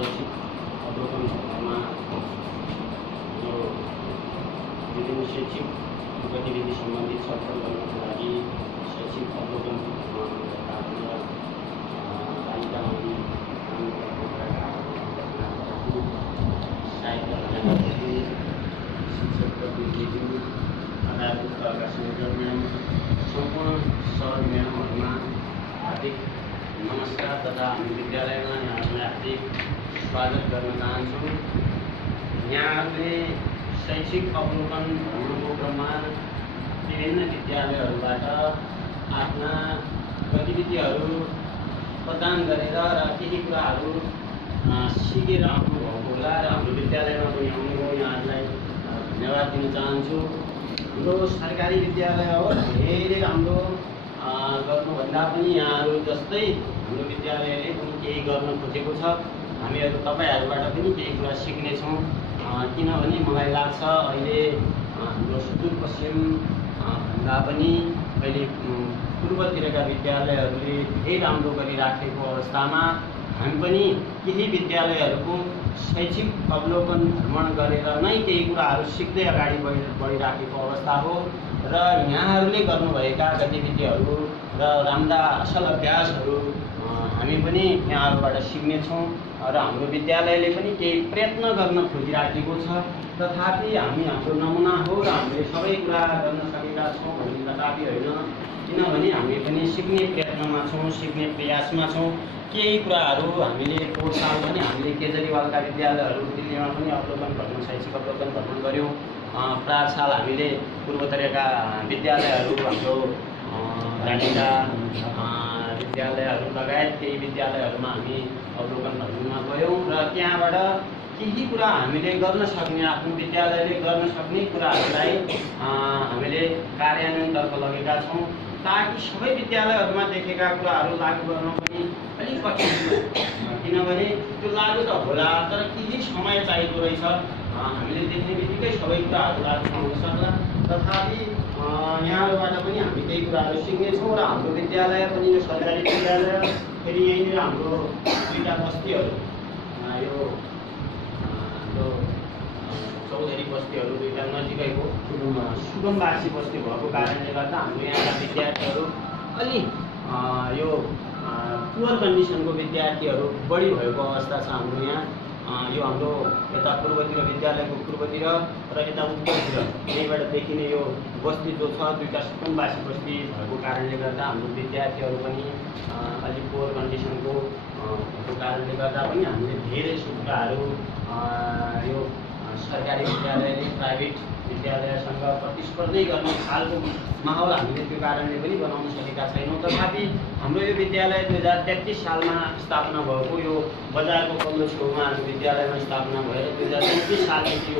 शैक्षिक अवलोकनमा यो विभिन्न शैक्षिक गतिविधि सम्बन्धित छलफल गर्नको लागि शैक्षिक अवलोकन तालिकामा शिक्षक प्रतिनिधि आधारभूत संयोजन म्याडम सम्पूर्ण सर म्याडमहरूमा हार्दिक नमस्कार तथा हामी विद्यालयमा यहाँहरूलाई हार्दिक स्वागत गर्न चाहन्छौँ। यहाँहरूले शैक्षिक अवलोकन भ्रमणको क्रममा विभिन्न विद्यालयहरूबाट आफ्ना गतिविधिहरू प्रदान गरेर र केही कुराहरू सिकेर आउनुभएको होला र हाम्रो विद्यालयमा पनि आउनुभयो। यहाँहरूलाई धन्यवाद दिन चाहन्छु। हाम्रो सरकारी विद्यालय हो, धेरै राम्रो गर्नुभन्दा पनि यहाँहरू जस्तै हाम्रो विद्यालयले पनि केही गर्न खोजेको छ। हामीहरू तपाईँहरूबाट पनि केही कुरा सिक्नेछौँ। किनभने मलाई लाग्छ अहिले हाम्रो सुदूरपश्चिम भन्दा पनि अहिले पूर्वतिरका विद्यालयहरूले धेरै राम्रो गरिराखेको अवस्थामा हामी पनि केही विद्यालयहरूको शैक्षिक अवलोकन भ्रमण गरेर नै केही कुराहरू सिक्दै अगाडि बढिराखेको अवस्था हो र यहाँहरूले गर्नुभएका गतिविधिहरू र राम्रा असल अभ्यासहरू हामी पनि यहाँहरूबाट सिक्नेछौँ र हाम्रो विद्यालयले पनि केही प्रयत्न गर्न खोजिराखेको छ। तथापि हामी हाम्रो नमुना हो र हामीले सबै कुरा गर्न सकेका छौँ भन्ने तथापि होइन, किनभने हामी पनि सिक्ने प्रयत्नमा छौँ, सिक्ने प्रयासमा छौँ। केही कुराहरू हामीले पोहोर साल पनि हामीले केजरीवालका विद्यालयहरू दिल्लीमा पनि अवलोकन भ्रमण शैक्षिक अवलोकन भ्रमण गऱ्यौँ। प्रार साल हामीले पूर्वोत्तरका विद्यालयहरू हाम्रो रानीका विद्यालयहरू लगायत केही विद्यालयहरूमा हामी अवलोकन भ्रमणमा गयौँ र त्यहाँबाट केही कुरा हामीले गर्न सक्ने, आफ्नो विद्यालयले गर्न सक्ने कुराहरूलाई हामीले कार्यान्वयनतर्फ लगेका छौँ ताकि सबै विद्यालयहरूमा देखेका कुराहरू लागू गर्न पनि अलिक कठिन छ। किनभने त्यो लागू त होला तर केही समय चाहिएको रहेछ। हामीले देख्ने बित्तिकै सबै कुराहरू लागू हुन सक्ला। तथापि यहाँहरूबाट पनि हामी केही कुराहरू सिक्नेछौँ र हाम्रो विद्यालय पनि यो सरकारी विद्यालय फेरि यहीँनिर हाम्रो दुईवटा बस्तीहरू यो हाम्रो चौधरी बस्तीहरू दुईवटा नजिकैको सुगमवासी बस्ती भएको कारणले गर्दा हाम्रो यहाँका विद्यार्थीहरू अलि यो पुवर कन्डिसनको विद्यार्थीहरू बढी भएको अवस्था छ हाम्रो यहाँ। यो हाम्रो यता पूर्वतिर विद्यालयको पूर्वतिर र यता उत्तरतिर यहीँबाट देखिने यो बस्ती जो छ दुईवटा सुगमवासी बस्ती भएको कारणले गर्दा हाम्रो विद्यार्थीहरू पनि अलिक पुवर कन्डिसनको भएको कारणले गर्दा पनि हामीले धेरै सुविधाहरू यो सरकारी विद्यालयले प्राइभेट विद्यालयसँग प्रतिस्पर्धै गर्ने खालको माहौल हामीले त्यो कारणले पनि बनाउन सकेका छैनौँ। तथापि हाम्रो यो विद्यालय 2033 सालमा स्थापना भएको, यो बजारको पल्लो छेउमा हाम्रो विद्यालयमा स्थापना भएर 2033 सालदेखि